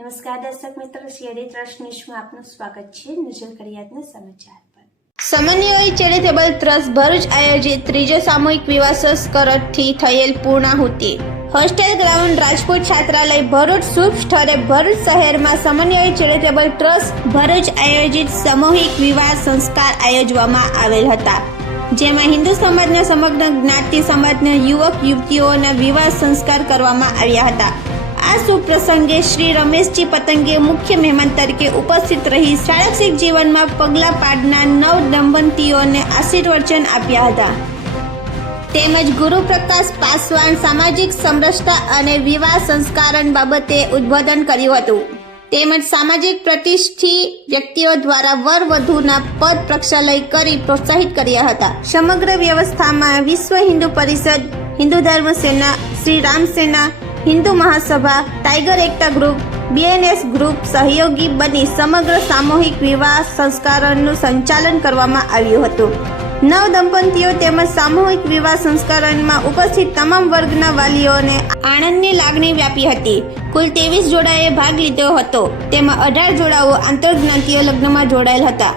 નમસ્કાર દર્શક મિત્રો, સીઆઈડી ટ્રસ્ટ ન્યૂઝમાં આપનું સ્વાગત છે। નજર કરીએ આજના સમાચાર પર। સમન્વય ચેરિટેબલ ટ્રસ્ટ ભરૂચ આયોજિત ત્રીજો સામૂહિક વિવાહ સંસ્કરણથી થયેલ પૂર્ણાહુતિ। હોસ્ટેલ ગ્રાઉન્ડ રાજપૂત છાત્રાલય ભરૂચ શુભ સ્થળે ભરૂચ શહેરમાં સમન્વય ચેરિટેબલ ટ્રસ્ટ ભરૂચ આયોજિત સામૂહિક વિવાહ સંસ્કાર આયોજવામાં આવેલ હતા, જેમાં હિન્દુ સમાજના સમગ્ર જ્ઞાતિ સમાજના યુવક યુવતીઓના વિવાહ સંસ્કાર કરવામાં આવ્યા હતા। આ શુભ પ્રસંગે શ્રી રમેશજી પતંગે મુખ્ય મહેમાન તરીકે ઉપસ્થિત રહી સાંસારિક જીવનમાં પગલાં પાડનાર નવ દંપતીઓને આશીર્વચન આપ્યા હતા, તેમજ ગુરુપ્રકાશ પાસવાન સામાજિક સમરસતા અને વિવાહ સંસ્કારણ બાબતે ઉદ્બોધન કર્યું હતું, તેમજ સામાજિક પ્રતિષ્ઠિત વ્યક્તિઓ દ્વારા વર વધુના પદ પ્રક્ષાલય કરી પ્રોત્સાહિત કર્યા હતા। સમગ્ર વ્યવસ્થામાં વિશ્વ હિન્દુ પરિષદ, હિન્દુ ધર્મ સેના, શ્રી રામ સેના, હિન્દુ મહાસભા, ટાઈગર એકતા ગ્રુપ, બીએનએસ ગ્રુપ સહયોગી બની સમગ્ર સામૂહિક વિવાહ સંસ્કારણનું સંચાલન કરવામાં આવ્યું હતું। નવ દંપતીઓ તેમજ સામૂહિક વિવાહ સંસ્કારણમાં ઉપસ્થિત તમામ વર્ગના વાલીઓને આનંદની લાગણી વ્યાપી હતી। કુલ 23 જોડાએ ભાગ લીધો હતો, તેમાં 18 જોડાઓ આંતરજ્ઞાતિય લગ્નમાં જોડાયેલ હતા।